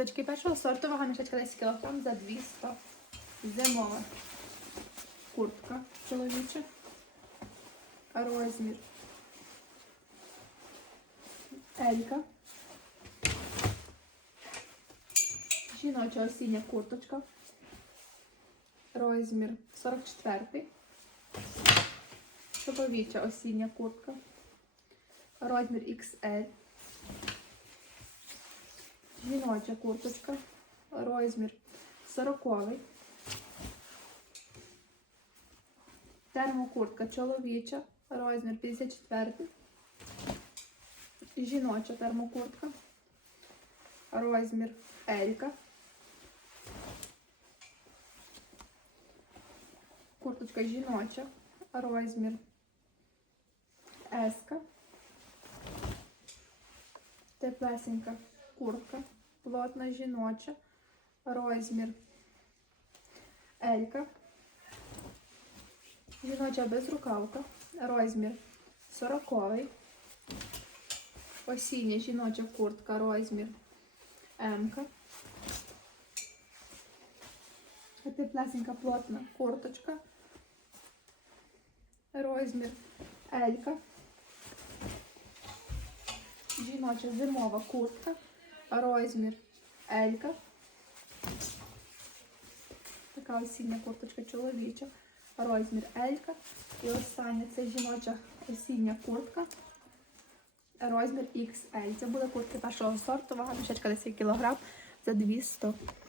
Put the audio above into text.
курточки першого сорту, вага мішечка 10 кг за 200. Зимова куртка чоловіча. Розмір. Елька. Жіноча осіння курточка. Розмір 44. Чоловіча осіння куртка. Розмір XL. Жіноча курточка. Розмір 40. Термокуртка чоловіча. Розмір 54. Жіноча термокуртка. Розмір Елька. Курточка жіноча. Розмір Еска. Теплесенька куртка. Плотна жіноча. Розмір Елька. Жіноча безрукавка. Розмір 40. Осіння жіноча куртка. Розмір М. Теплесенька плотна курточка. Розмір Елька. Жіноча зимова куртка. Розмір Елька. Така осіння курточка чоловіча. Розмір Елька. І остання це жіноча осіння куртка. Розмір XL. Це були куртки першого сорту, вага мішечка 10 кг за 200.